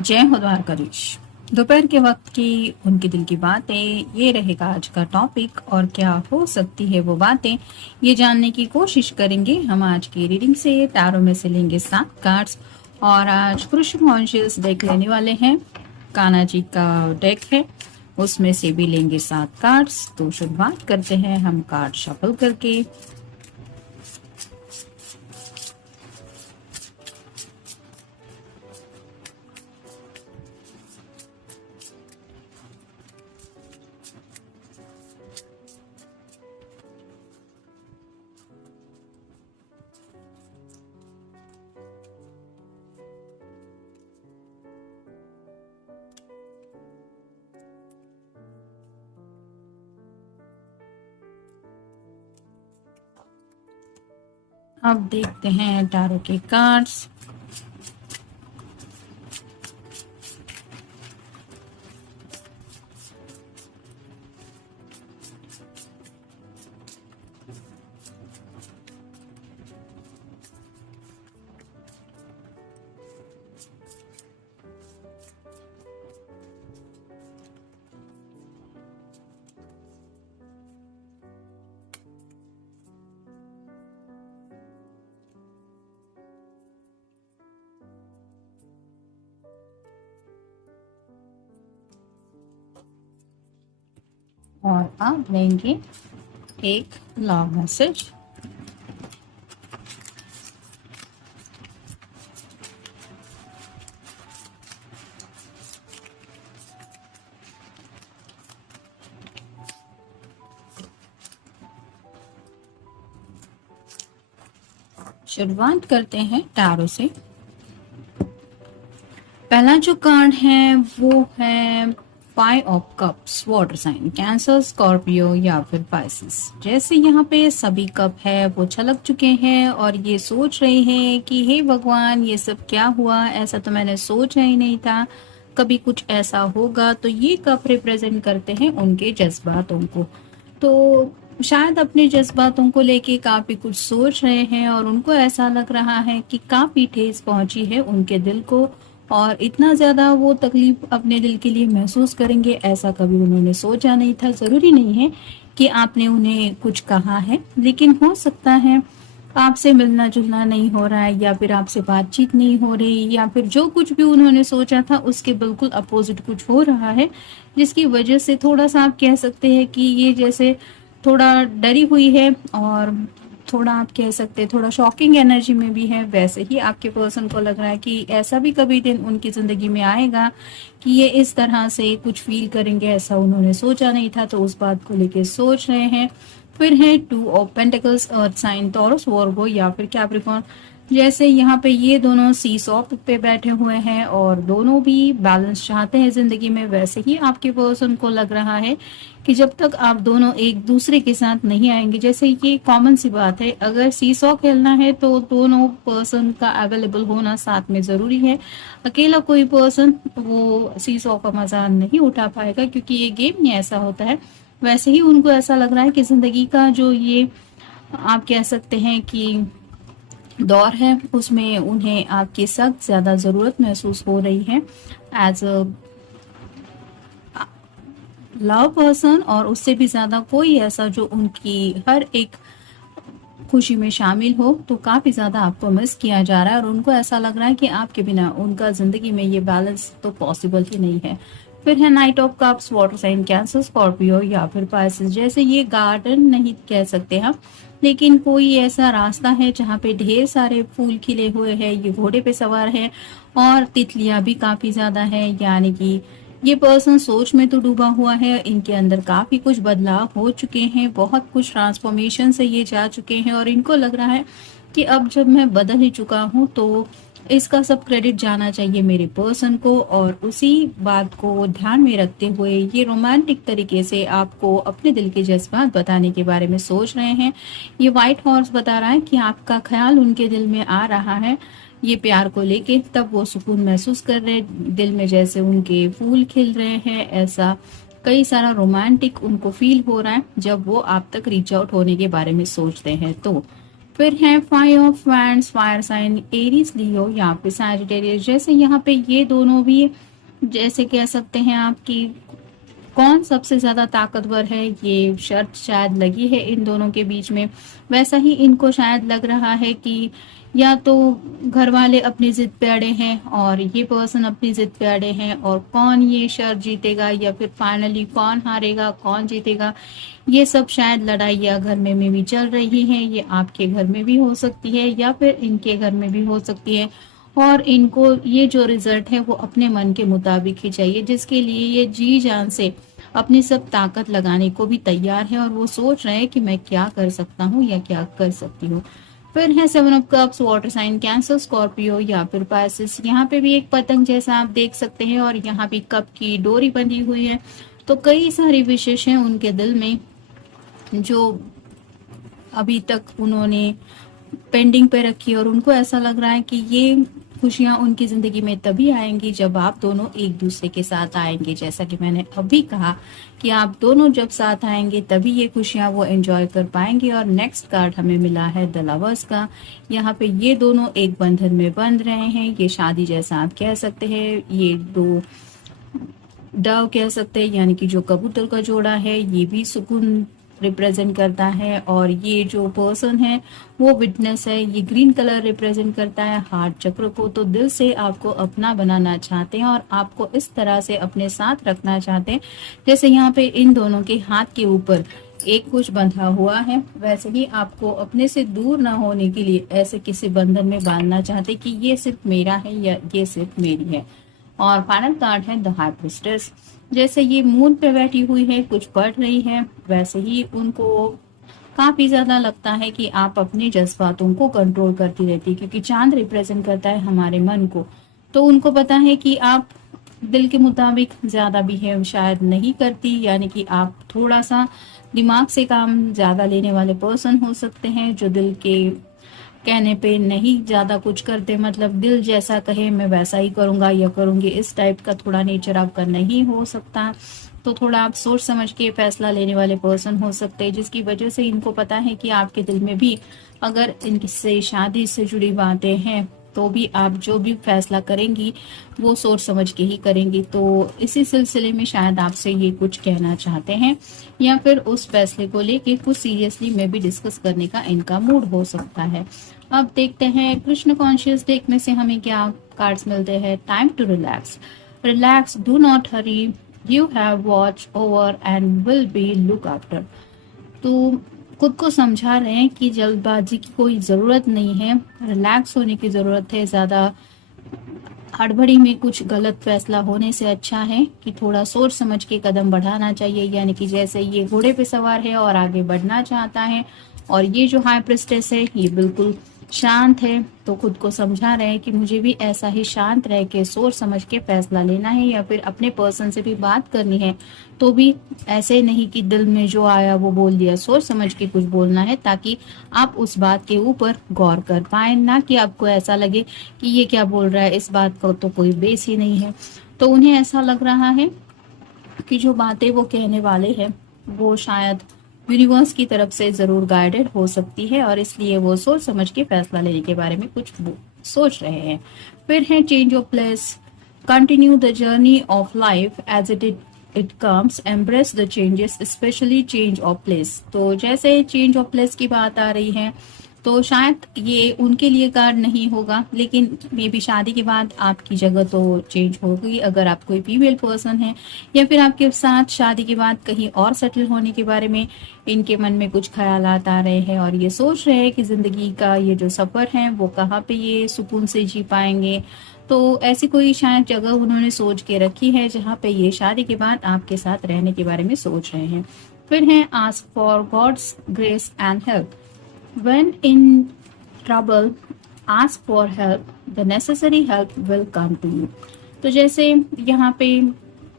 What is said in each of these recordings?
जय हो द्वारकाधीश। दोपहर के वक्त की उनके दिल की बातें, ये रहेगा आज का टॉपिक। और क्या हो सकती है वो बातें, ये जानने की कोशिश करेंगे हम आज की रीडिंग से। टैरो में से लेंगे 7 कार्ड्स और आज कृष्ण कॉन्शियस डेक लेने वाले हैं। कान्हा जी का डेक है, उसमें से भी लेंगे 7 कार्ड्स। तो शुरुआत करते हैं हम कार्ड शफल करके। अब देखते हैं टैरो के कार्ड्स। और आप लेंगे एक लव मैसेज। शुरुआत करते हैं टैरो से। पहला जो कार्ड है वो है 5 of cups, water sign, Cancer, Scorpio या फिर पाइसिस। जैसे यहाँ पे सभी कप है वो छलक चुके हैं और ये सोच रहे हैं कि हे भगवान, ये सब क्या हुआ, ऐसा तो मैंने सोचा ही नहीं था कभी कुछ ऐसा होगा। तो ये कप रिप्रेजेंट करते हैं उनके जज्बातों को। तो शायद अपने जज्बातों को लेके काफी कुछ सोच रहे हैं और उनको ऐसा लग रहा है कि काफी ठेस पहुंची है उनके दिल को और इतना ज्यादा वो तकलीफ अपने दिल के लिए महसूस करेंगे ऐसा कभी उन्होंने सोचा नहीं था। जरूरी नहीं है कि आपने उन्हें कुछ कहा है, लेकिन हो सकता है आपसे मिलना जुलना नहीं हो रहा है या फिर आपसे बातचीत नहीं हो रही या फिर जो कुछ भी उन्होंने सोचा था उसके बिल्कुल अपोजिट कुछ हो रहा है, जिसकी वजह से थोड़ा सा आप कह सकते हैं कि ये जैसे थोड़ा डरी हुई है और थोड़ा आप कह सकते हैं थोड़ा शॉकिंग एनर्जी में भी है। वैसे ही आपके पर्सन को लग रहा है कि ऐसा भी कभी दिन उनकी जिंदगी में आएगा कि ये इस तरह से कुछ फील करेंगे, ऐसा उन्होंने सोचा नहीं था, तो उस बात को लेके सोच रहे हैं। फिर है 2 of pentacles, earth sign, Taurus, Virgo या फिर कैप्रिकॉर्न। जैसे यहाँ पे ये दोनों सी सॉ पे बैठे हुए हैं और दोनों भी बैलेंस चाहते हैं जिंदगी में। वैसे ही आपके पर्सन को लग रहा है कि जब तक आप दोनों एक दूसरे के साथ नहीं आएंगे, जैसे ये कॉमन सी बात है, अगर सी सॉ खेलना है तो दोनों पर्सन का अवेलेबल होना साथ में जरूरी है। अकेला कोई पर्सन वो सी सॉ का मजा नहीं उठा पाएगा क्योंकि ये गेम ही ऐसा होता है। वैसे ही उनको ऐसा लग रहा है कि जिंदगी का जो ये आप कह सकते हैं कि दौर है उसमें उन्हें आपकी सख्त ज्यादा जरूरत महसूस हो रही है एज अ लव पर्सन, और उससे भी ज्यादा कोई ऐसा जो उनकी हर एक खुशी में शामिल हो। तो काफी ज्यादा आपको मिस किया जा रहा है और उनको ऐसा लग रहा है कि आपके बिना उनका जिंदगी में ये बैलेंस तो पॉसिबल ही नहीं है। फिर है knight of cups, water sign, Cancer, Scorpio या फिर पाइसेस। जैसे ये गार्डन नहीं कह सकते हम, लेकिन कोई ऐसा रास्ता है जहाँ पे ढेर सारे फूल खिले हुए हैं, ये घोड़े पे सवार है और तितलियां भी काफी ज्यादा है। यानी कि ये पर्सन सोच में तो डूबा हुआ है, इनके अंदर काफी कुछ बदलाव हो चुके हैं, बहुत कुछ ट्रांसफॉर्मेशन से ये जा चुके हैं और इनको लग रहा है कि अब जब मैं बदल ही चुका हूँ तो इसका सब क्रेडिट जाना चाहिए मेरे पर्सन को। और उसी बात को ध्यान में रखते हुए ये रोमांटिक तरीके से आपको अपने दिल के जज्बात बताने के बारे में सोच रहे हैं। ये व्हाइट हॉर्स बता रहा है कि आपका ख्याल उनके दिल में आ रहा है ये प्यार को लेके, तब वो सुकून महसूस कर रहे हैं दिल में, जैसे उनके फूल खिल रहे हैं। ऐसा कई सारा रोमांटिक उनको फील हो रहा है जब वो आप तक रीच आउट होने के बारे में सोचते हैं। तो फिर है 5 of wands, fire sign Aries Leo या फिर सैजिटेरियस। जैसे यहाँ पे ये दोनों भी जैसे कह सकते हैं आपकी कौन सबसे ज्यादा ताकतवर है, ये शर्त शायद लगी है इन दोनों के बीच में। वैसा ही इनको शायद लग रहा है कि या तो घर वाले अपनी जिद पे अड़े हैं और ये पर्सन अपनी जिद पे अड़े हैं, और कौन ये शर्त जीतेगा या फिर फाइनली कौन हारेगा कौन जीतेगा, ये सब शायद लड़ाइयाँ घर में भी चल रही हैं। ये आपके घर में भी हो सकती है या फिर इनके घर में भी हो सकती है, और इनको ये जो रिजल्ट है वो अपने मन के मुताबिक ही चाहिए, जिसके लिए ये जी जान से अपनी सब ताकत लगाने को भी तैयार है और वो सोच रहे हैं कि मैं क्या कर सकता हूँ या क्या कर सकती हूँ। फिर है 7 of cups, water sign Cancer, Scorpio या फिर पाइसेस। यहाँ पे भी एक पतंग जैसा आप देख सकते हैं और यहाँ भी कप की डोरी बंधी हुई है। तो कई सारी विशेष हैं उनके दिल में जो अभी तक उन्होंने पेंडिंग पे रखी, और उनको ऐसा लग रहा है कि ये खुशियां उनकी जिंदगी में तभी आएंगी जब आप दोनों एक दूसरे के साथ आएंगे। जैसा कि मैंने अभी कहा कि आप दोनों जब साथ आएंगे तभी ये खुशियां वो एंजॉय कर पाएंगे। और नेक्स्ट कार्ड हमें मिला है द लवर्स का। यहाँ पे ये दोनों एक बंधन में बंध रहे हैं, ये शादी जैसा आप कह सकते हैं। ये दो डव कह सकते हैं, यानी कि जो कबूतर का जोड़ा है, ये भी सुकून रिप्रेजेंट करता है। और ये जो पर्सन है वो विटनेस है, ये ग्रीन कलर रिप्रेजेंट करता है हार्ट चक्र को। तो दिल से आपको अपना बनाना चाहते हैं और आपको इस तरह से अपने साथ रखना चाहते हैं जैसे यहाँ पे इन दोनों के हाथ के ऊपर एक कुछ बंधा हुआ है, वैसे ही आपको अपने से दूर ना होने के लिए ऐसे किसी बंधन में बांधना चाहते कि ये सिर्फ मेरा है या ये सिर्फ मेरी है। और फाइनल कार्ड है द हाई प्रिस्टेस। जैसे ये मून पे बैठी हुई है, कुछ पढ़ रही है, वैसे ही उनको काफी ज्यादा लगता है कि आप अपने जज्बातों को कंट्रोल करती रहती है, क्योंकि चांद रिप्रेजेंट करता है हमारे मन को। तो उनको पता है कि आप दिल के मुताबिक ज्यादा बिहेव शायद नहीं करती, यानी कि आप थोड़ा सा दिमाग से काम ज्यादा लेने वाले पर्सन हो सकते हैं, जो दिल के कहने पे नहीं ज्यादा कुछ करते। मतलब दिल जैसा कहे मैं वैसा ही करूंगा या करूंगी, इस टाइप का थोड़ा नेचर आपका नहीं हो सकता। तो थोड़ा आप सोच समझ के फैसला लेने वाले पर्सन हो सकते हैं, जिसकी वजह से इनको पता है कि आपके दिल में भी अगर इनसे शादी से जुड़ी बातें हैं तो भी आप जो भी फैसला करेंगी वो सोच समझ के ही करेंगी। तो इसी सिलसिले में शायद आपसे ये कुछ कहना चाहते हैं, या फिर उस फैसले को लेके कुछ सीरियसली में भी डिस्कस करने का इनका मूड हो सकता है। अब देखते हैं कृष्ण कॉन्शियस डेक में से हमें क्या कार्ड्स मिलते हैं। Time to relax, relax, do not hurry, you have watch over and will be look after. तो खुद को समझा रहे हैं कि जल्दबाजी की कोई ज़रूरत नहीं है, रिलैक्स होने की ज़रूरत है। ज़्यादा हड़बड़ी में कुछ गलत फैसला होने से अच्छा है कि थोड़ा सोच समझ के कदम बढ़ाना चाहिए। यानी कि जैसे ये घोड़े पे सवार है और आगे बढ़ना चाहता है, और ये जो हाई प्रिस्टेस है ये बिल्कुल शांत है। तो खुद को समझा रहे हैं कि मुझे भी ऐसा ही शांत रह के सोच समझ के फैसला लेना है, या फिर अपने पर्सन से भी बात करनी है तो भी ऐसे नहीं कि दिल में जो आया वो बोल दिया। सोच समझ के कुछ बोलना है ताकि आप उस बात के ऊपर गौर कर पाए, ना कि आपको ऐसा लगे कि ये क्या बोल रहा है, इस बात का तो कोई बेस ही नहीं है। तो उन्हें ऐसा लग रहा है कि जो बातें वो कहने वाले हैं वो शायद यूनिवर्स की तरफ से जरूर गाइडेड हो सकती है, और इसलिए वो सोच समझ के फैसला लेने के बारे में कुछ सोच रहे हैं। फिर है change of place, continue the journey of life as it comes, embrace the changes, specially change of place. तो जैसे चेंज ऑफ प्लेस की बात आ रही है तो शायद ये उनके लिए कार्ड नहीं होगा, लेकिन मे बी शादी के बाद आपकी जगह तो चेंज होगी अगर आप कोई फीमेल पर्सन है, या फिर आपके साथ शादी के बाद कहीं और सेटल होने के बारे में इनके मन में कुछ ख्यालात आ रहे हैं, और ये सोच रहे हैं कि जिंदगी का ये जो सफर है वो कहाँ पे ये सुकून से जी पाएंगे। तो ऐसी कोई शायद जगह उन्होंने सोच के रखी है जहाँ पे ये शादी के बाद आपके साथ रहने के बारे में सोच रहे हैं। फिर है ask for God's grace and help, when in trouble ask for help, the necessary help will come to you। तो जैसे यहाँ पे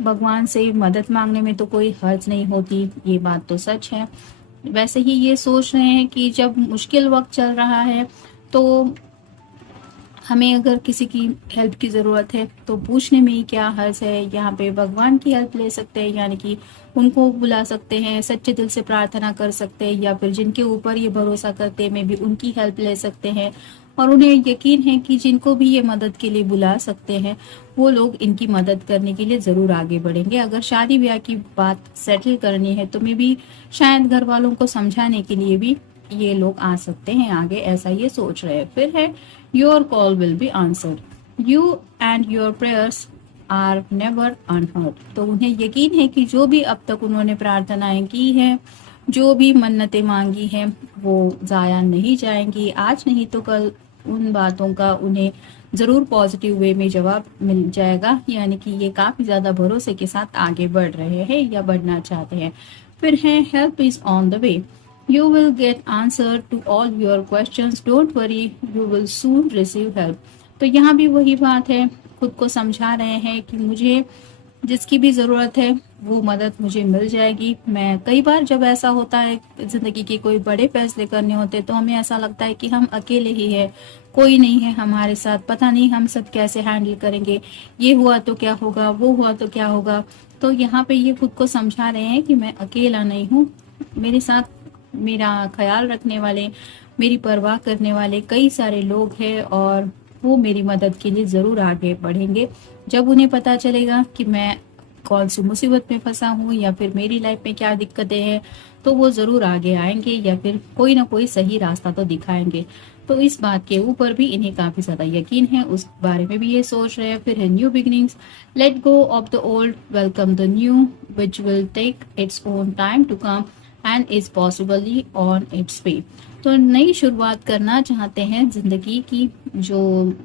भगवान से मदद मांगने में तो कोई हर्ज नहीं होती, ये बात तो सच है। वैसे ही ये सोच रहे हैं कि जब मुश्किल वक्त चल रहा है तो हमें अगर किसी की हेल्प की ज़रूरत है तो पूछने में ही क्या हर्ज है। यहाँ पे भगवान की हेल्प ले सकते हैं, यानी कि उनको बुला सकते हैं, सच्चे दिल से प्रार्थना कर सकते हैं, या फिर जिनके ऊपर ये भरोसा करते हैं में भी उनकी हेल्प ले सकते हैं। और उन्हें यकीन है कि जिनको भी ये मदद के लिए बुला सकते हैं वो लोग इनकी मदद करने के लिए ज़रूर आगे बढ़ेंगे। अगर शादी ब्याह की बात सेटल करनी है तो मैं भी शायद घर वालों को समझाने के लिए भी ये लोग आ सकते हैं आगे, ऐसा ये सोच रहे हैं। फिर है your call will be answered, you and your prayers are never unheard. तो उन्हें यकीन है कि जो भी अब तक उन्होंने प्रार्थनाएं की हैं, जो भी मन्नतें मांगी हैं, वो जाया नहीं जाएंगी। आज नहीं तो कल उन बातों का उन्हें जरूर पॉजिटिव वे में जवाब मिल जाएगा, यानी कि ये काफी ज्यादा भरोसे के साथ आगे बढ़ रहे हैं या बढ़ना चाहते हैं। फिर है help is on the way, you will get answer to all your questions, don't worry, you will soon receive help। तो यहाँ भी वही बात है, खुद को समझा रहे हैं कि मुझे जिसकी भी ज़रूरत है वो मदद मुझे मिल जाएगी। मैं कई बार जब ऐसा होता है ज़िंदगी के कोई बड़े फैसले करने होते तो हमें ऐसा लगता है कि हम अकेले ही हैं, कोई नहीं है हमारे साथ, पता नहीं हम सब कैसे हैंडल करेंगे, ये हुआ तो क्या होगा, वो हुआ तो क्या होगा। तो यहाँ पे ये खुद को समझा रहे हैं कि मैं अकेला नहीं हूँ, मेरे साथ मेरा ख्याल रखने वाले, मेरी परवाह करने वाले कई सारे लोग हैं और वो मेरी मदद के लिए ज़रूर आगे बढ़ेंगे। जब उन्हें पता चलेगा कि मैं कौन सी मुसीबत में फंसा हूँ या फिर मेरी लाइफ में क्या दिक्कतें हैं, तो वो ज़रूर आगे आएंगे या फिर कोई ना कोई सही रास्ता तो दिखाएंगे। तो इस बात के ऊपर भी इन्हें काफ़ी ज़्यादा यकीन है, उस बारे में भी ये सोच रहे हैं। फिर है new beginnings, let go of the old, welcome the new which will take its own time to come and is possibly on its way. तो नई शुरुआत करना चाहते हैं, जिंदगी की जो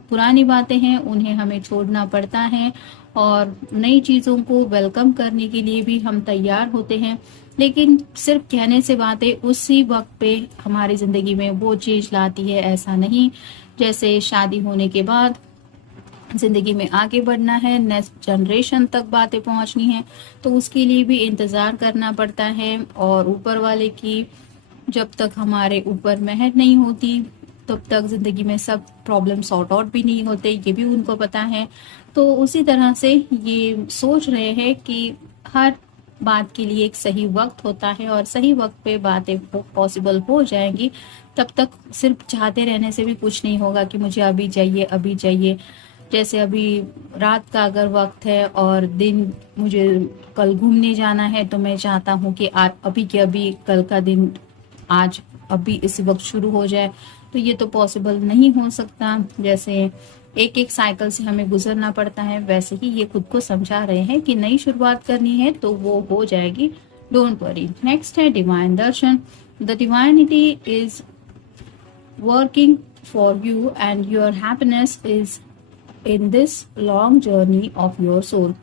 पुरानी बातें हैं उन्हें हमें छोड़ना पड़ता है और नई चीज़ों को वेलकम करने के लिए भी हम तैयार होते हैं। लेकिन सिर्फ कहने से बातें उसी वक्त पे हमारी ज़िंदगी में वो चीज़ लाती है, ऐसा नहीं। जैसे शादी होने के बाद जिंदगी में आगे बढ़ना है, नेक्स्ट जनरेशन तक बातें पहुंचनी है, तो उसके लिए भी इंतजार करना पड़ता है। और ऊपर वाले की जब तक हमारे ऊपर मेहर नहीं होती तब तक जिंदगी में सब प्रॉब्लम सॉर्ट आउट भी नहीं होते, ये भी उनको पता है। तो उसी तरह से ये सोच रहे हैं कि हर बात के लिए एक सही वक्त होता है और सही वक्त पे बातें पॉसिबल हो जाएंगी। तब तक सिर्फ चाहते रहने से भी कुछ नहीं होगा कि मुझे अभी चाहिए अभी चाहिए। जैसे अभी रात का अगर वक्त है और दिन मुझे कल घूमने जाना है तो मैं चाहता हूँ कि अभी के अभी कल का दिन आज अभी इसी वक्त शुरू हो जाए, तो ये तो पॉसिबल नहीं हो सकता। जैसे एक एक साइकिल से हमें गुजरना पड़ता है, वैसे ही ये खुद को समझा रहे हैं कि नई शुरुआत करनी है तो वो हो जाएगी, डोंट वरी। नेक्स्ट है divine darshan, the divinity is working for you and your happiness is in this long journey of your soul.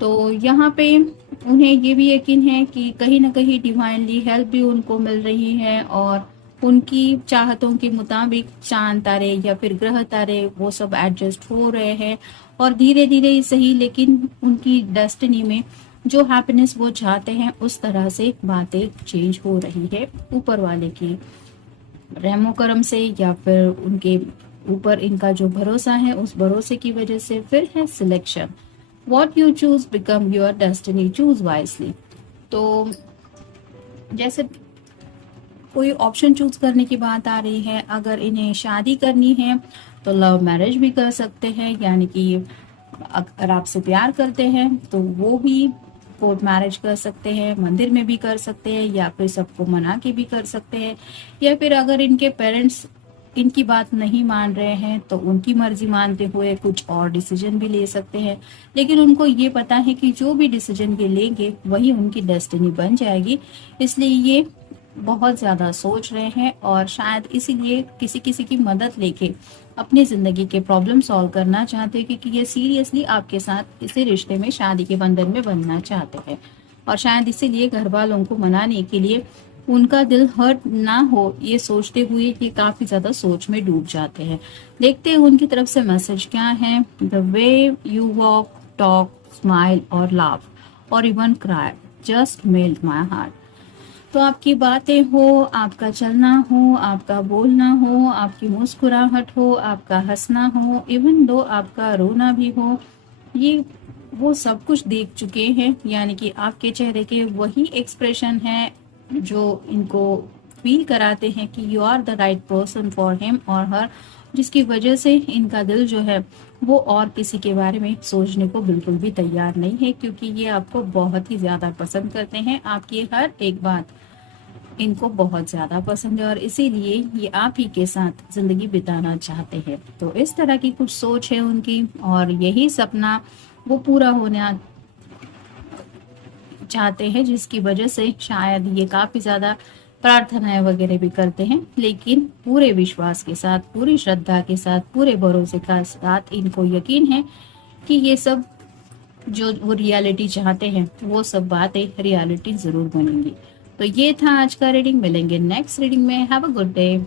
तो यहाँ पे उन्हें ये भी यकीन है कि कहीं ना कहीं डिवाइनली हेल्प भी उनको मिल रही है और उनकी चाहतों के मुताबिक चांद तारे या फिर ग्रह तारे वो सब एडजस्ट हो रहे हैं और धीरे धीरे ही सही, लेकिन उनकी डेस्टिनी में जो हैप्पीनेस वो चाहते हैं उस तरह से बातें चेंज हो रही है ऊपर वाले की रहमो करम से या फिर उनके ऊपर इनका जो भरोसा है उस भरोसे की वजह से। फिर है selection, what you choose become your destiny, choose wisely. तो जैसे कोई ऑप्शन चूज करने की बात आ रही है, अगर इन्हें शादी करनी है तो लव मैरिज भी कर सकते हैं, यानी कि अगर आपसे प्यार करते हैं तो वो भी कोर्ट मैरिज कर सकते हैं, मंदिर में भी कर सकते हैं या फिर सबको मना के भी कर सकते हैं। या फिर अगर इनके पेरेंट्स इनकी बात नहीं मान रहे हैं तो उनकी मर्जी मानते हुए कुछ और डिसीजन भी ले सकते हैं। लेकिन उनको ये पता है कि जो भी डिसीजन ये लेंगे वही उनकी डेस्टिनी बन जाएगी, इसलिए ये बहुत ज्यादा सोच रहे हैं और शायद इसीलिए किसी किसी की मदद लेके अपनी जिंदगी के प्रॉब्लम सॉल्व करना चाहते हैं, क्योंकि ये सीरियसली आपके साथ इसी रिश्ते में शादी के बंधन में बनना चाहते हैं। और शायद इसीलिए घर वालों को मनाने के लिए उनका दिल हर्ट ना हो ये सोचते हुए ये काफी ज्यादा सोच में डूब जाते हैं। देखते हैं उनकी तरफ से मैसेज क्या है। The way you walk, talk, smile और लाफ और even cry just melt my heart. तो आपकी बातें हो, आपका चलना हो, आपका बोलना हो, आपकी मुस्कुराहट हो, आपका हंसना हो, इवन दो आपका रोना भी हो, ये वो सब कुछ देख चुके हैं। यानी कि आपके चेहरे के वही एक्सप्रेशन है जो इनको फील कराते हैं कि you are the right person for him और हर, जिसकी वजह से इनका दिल जो है वो और किसी के बारे में सोचने को बिल्कुल भी तैयार नहीं है, क्योंकि ये आपको बहुत ही ज्यादा पसंद करते हैं। आपकी हर एक बात इनको बहुत ज्यादा पसंद है और इसीलिए ये आप ही के साथ जिंदगी बिताना चाहते हैं। तो इस तरह की कुछ सोच है उनकी और यही सपना वो पूरा होना चाहते हैं, जिसकी वजह से शायद ये काफी ज्यादा प्रार्थनाएं वगैरह भी करते हैं, लेकिन पूरे विश्वास के साथ, पूरी श्रद्धा के साथ, पूरे भरोसे के साथ इनको यकीन है कि ये सब जो वो रियलिटी चाहते हैं वो सब बातें रियलिटी जरूर बनेंगी। तो ये था आज का रीडिंग। मिलेंगे नेक्स्ट रीडिंग में। Have a good day.